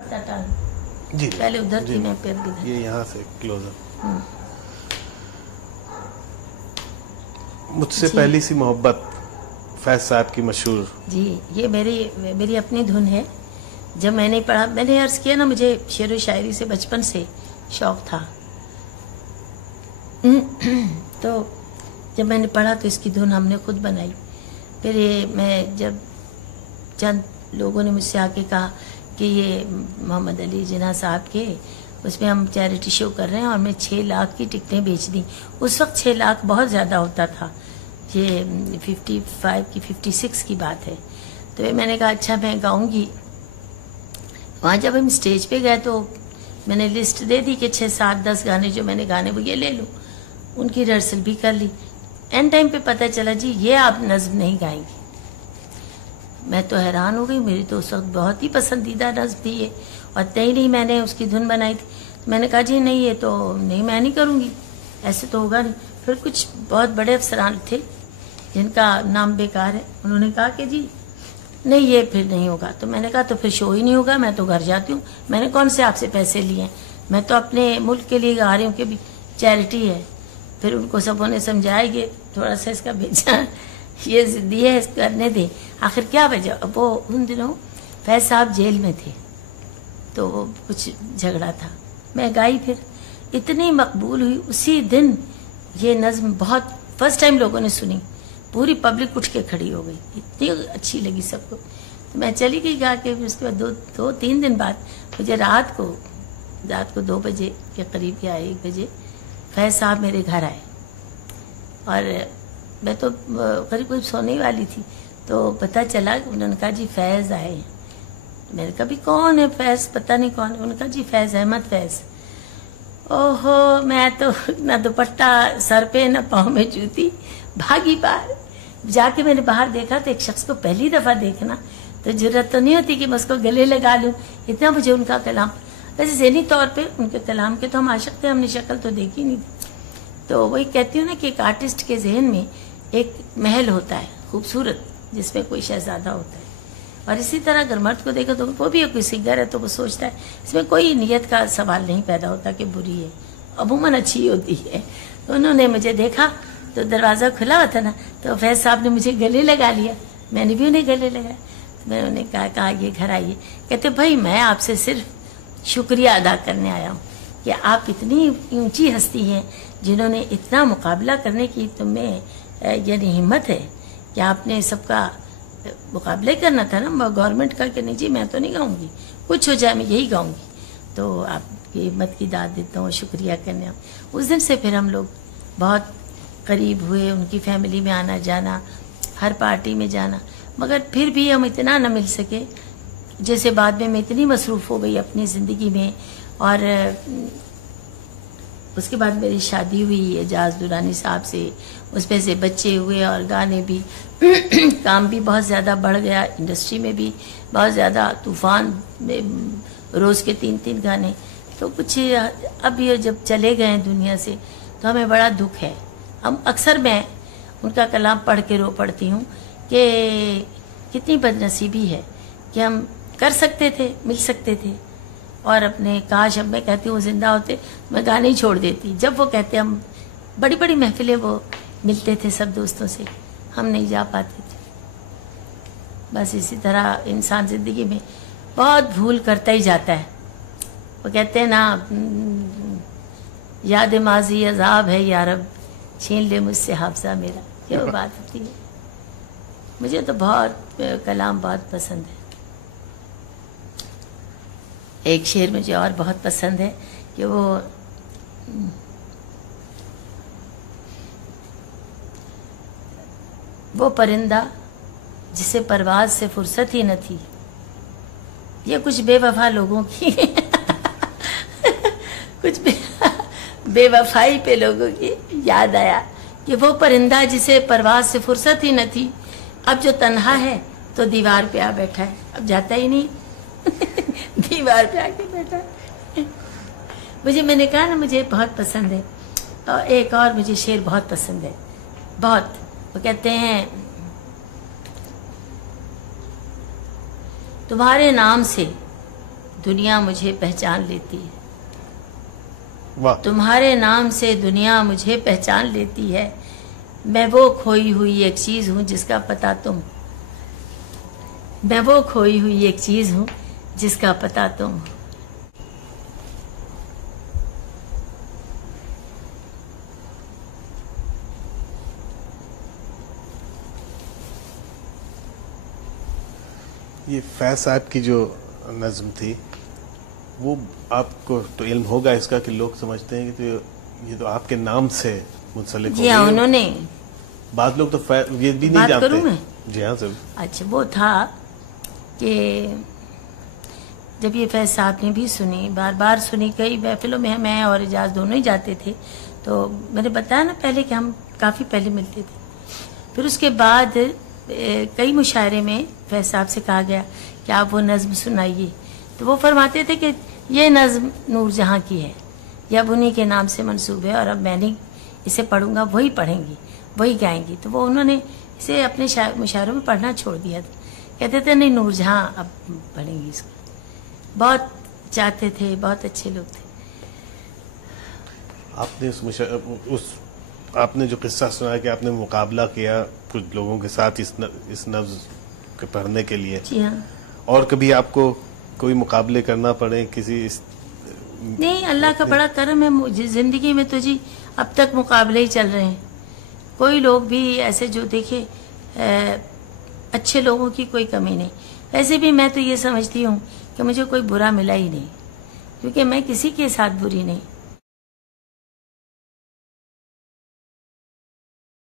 जी पहले उधर थी, मैं फिर इधर। ये यहाँ से क्लोजर। मुझसे पहली सी मोहब्बत फैज साहब की मशहूर। जी, ये मेरी अपनी धुन है। जब मैंने पढ़ा, मैंने अर्ज किया ना, मुझे शेर व शायरी से बचपन से शौक था। तो जब मैंने पढ़ा तो इसकी धुन हमने खुद बनाई। फिर ये मैं जब चंद लोगों ने मुझसे आके कहा कि ये मोहम्मद अली जिन्ना साहब के उसमें हम चैरिटी शो कर रहे हैं और मैं 6 लाख की टिकटें बेच दी। उस वक्त 6 लाख बहुत ज़्यादा होता था, ये 55 की 56 की बात है। तो मैंने कहा अच्छा मैं गाऊंगी। वहाँ जब हम स्टेज पे गए तो मैंने लिस्ट दे दी कि 6, 7, 10 गाने जो मैंने गाने वो ये ले लूँ। उनकी रिहर्सल भी कर ली। एंड टाइम पे पता चला जी ये आप नज़्म नहीं गाएंगी। मैं तो हैरान हो गई, मेरी तो उस वक्त बहुत ही पसंदीदा नज़्म थी ये, और तय नहीं मैंने उसकी धुन बनाई थी। मैंने कहा जी नहीं, ये तो नहीं, मैं नहीं करूँगी, ऐसे तो होगा नहीं। फिर कुछ बहुत बड़े अफसरान थे जिनका नाम बेकार है, उन्होंने कहा कि जी नहीं ये फिर नहीं होगा। तो मैंने कहा तो फिर शो ही नहीं होगा, मैं तो घर जाती हूँ। मैंने कौन से आपसे पैसे लिए हैं, मैं तो अपने मुल्क के लिए गा रही हूँ कि भी चैरिटी है। फिर उनको सबों ने समझाया कि थोड़ा सा इसका भेजा, ये जिद्दी है, करने दें। आखिर क्या वजह, वो उन दिनों फैज साहब जेल में थे तो वो कुछ झगड़ा था। मैं गाई, फिर इतनी मकबूल हुई उसी दिन ये नज़्म। बहुत फर्स्ट टाइम लोगों ने सुनी, पूरी पब्लिक उठ के खड़ी हो गई, इतनी अच्छी लगी सबको। तो मैं चली गई गा के। फिर उसके बाद 2-3 दिन बाद मुझे रात को 2 बजे के करीब या 1 बजे फैज साहब मेरे घर आए, और मैं तो करीब सोने ही वाली थी। तो पता चला, उन्होंने कहा जी फैज़ आए हैं। मैंने कहा भी कौन है फैज़, पता नहीं कौन है। उन्होंने कहा जी फैज़, अहमद फैज़। ओहो, मैं तो ना दुपट्टा सर पे ना पाँव में जूती, भागी बाहर। जाके मैंने बाहर देखा तो एक शख्स को पहली दफ़ा देखना तो जरूरत तो नहीं होती कि मैं उसको गले लगा लूँ, इतना मुझे उनका कलाम। वैसे ज़हनी तौर पे उनके कलाम के तो हम आशिक़ थे, हमने शक्ल तो देखी नहीं थी। तो वही कहती हूँ ना कि एक आर्टिस्ट के जहन में एक महल होता है खूबसूरत, जिसमें कोई शहजादा होता है। और इसी तरह अगर मर्द को देखो तो वो भी कोई सिंगर है तो वो सोचता है, इसमें कोई नियत का सवाल नहीं पैदा होता कि बुरी है, अमूमन अच्छी होती है। तो उन्होंने मुझे देखा तो दरवाज़ा खुला हुआ था ना, तो फैज साहब ने मुझे गले लगा लिया, मैंने भी उन्हें गले लगाया। तो मैंने उन्हें कहा ये घर आइए। कहते भाई मैं आपसे सिर्फ शुक्रिया अदा करने आया हूँ कि आप इतनी ऊंची हस्ती हैं जिन्होंने इतना मुकाबला करने की तुम्हें यानी हिम्मत है कि आपने सबका मुकाबला ही करना था ना गवर्नमेंट का, कि नहीं जी मैं तो नहीं गाऊंगी, कुछ हो जाए मैं यही गाऊंगी। तो आपकी हिम्मत की दाद देता हूँ, शुक्रिया करने। उस दिन से फिर हम लोग बहुत करीब हुए, उनकी फैमिली में आना जाना, हर पार्टी में जाना। मगर फिर भी हम इतना न मिल सके, जैसे बाद में मैं इतनी मसरूफ़ हो गई अपनी ज़िंदगी में। और उसके बाद मेरी शादी हुई एजाज दुरानी साहब से, उसमें से बच्चे हुए और गाने भी काम भी बहुत ज़्यादा बढ़ गया, इंडस्ट्री में भी बहुत ज़्यादा तूफ़ान में रोज़ के 3-3 गाने। तो कुछ अब ये जब चले गए दुनिया से तो हमें बड़ा दुख है। हम अक्सर मैं उनका कलाम पढ़ के रो पड़ती हूँ कि कितनी बदनसीबी है कि हम कर सकते थे, मिल सकते थे। और अपने काश, अब मैं कहती हूँ जिंदा होते मैं गाने ही छोड़ देती। जब वो कहते हम बड़ी बड़ी महफिलें वो मिलते थे सब दोस्तों से, हम नहीं जा पाते थे। बस इसी तरह इंसान ज़िंदगी में बहुत भूल करता ही जाता है। वो कहते हैं ना, याद माजी अजाब है यारब, छीन ले मुझसे हाफजा मेरा, ये वो बात होती है। मुझे तो बहुत कलाम बहुत पसंद है। एक शेर मुझे और बहुत पसंद है कि वो परिंदा जिसे परवाज से फुर्सत ही न थी। ये कुछ बेवफा लोगों की कुछ बेवफाई पे लोगों की याद आया कि वो परिंदा जिसे परवाज से फुर्सत ही न थी, अब जो तन्हा है तो दीवार पे आ बैठा है, अब जाता ही नहीं दीवार पे आके बैठा है। मुझे, मैंने कहा ना मुझे बहुत पसंद है। और एक और मुझे शेर बहुत पसंद है, बहुत। वो कहते हैं तुम्हारे नाम से دنیا مجھے پہچان لیتی ہے. واہ. تمہارے نام سے دنیا مجھے پہچان لیتی ہے. میں وہ کھوئی ہوئی ایک چیز ہوں جس کا پتہ تم. میں وہ کھوئی ہوئی ایک چیز ہوں جس کا پتہ تم. یہ فیض صاحب کی جو نظم تھی وہ آپ کو تو علم ہوگا اس کا کہ لوگ سمجھتے ہیں کہ یہ تو آپ کے نام سے منسلک ہو جی ہاں، انہوں نے بعض لوگ تو یہ بھی نہیں بات جانتے. کروں میں؟ جی ہاں سر. اچھا، وہ تھا کہ جب یہ فیض صاحب نے بھی سنی، بار بار سنی، کئی محفلوں میں میں اور اعجاز دونوں ہی جاتے تھے. تو میں نے بتایا نا پہلے کہ ہم کافی پہلے ملتے تھے. پھر اس کے بعد کئی مشاعرے میں فیض صاحب سے کہا گیا کہ آپ وہ نظم سنائیے. تو وہ فرماتے تھے کہ یہ نظم نور جہاں کی ہے، یہ اب انہی کے نام سے منسوب ہے، اور اب میں نہیں اسے پڑھوں گا، وہی پڑھیں گی، وہی گائیں گی. تو وہ انہوں نے اسے اپنے مشاعروں میں پڑھنا چھوڑ دیا تھا. کہتے تھے نہیں، نور جہاں اب پڑھیں گی اس کو. بہت چاہتے تھے، بہت اچھے لوگ تھے. آپ نے آپ نے جو قصہ سنا کہ آپ نے مقابلہ کیا کچھ لوگوں کے ساتھ اس نظم کے پڑھنے کے لیے. جی ہاں. اور کبھی آپ کو کوئی مقابلے کرنا پڑے کسی نہیں، اللہ کا بڑا کرم ہے زندگی میں. تو جی اب تک مقابلے ہی چل رہے ہیں. کوئی لوگ بھی ایسے جو دیکھے اچھے لوگوں کی کوئی کمی نہیں. ویسے بھی میں تو یہ سمجھتی ہوں کہ مجھے کوئی برا ملا ہی نہیں، کیونکہ میں کسی کے ساتھ بری نہیں.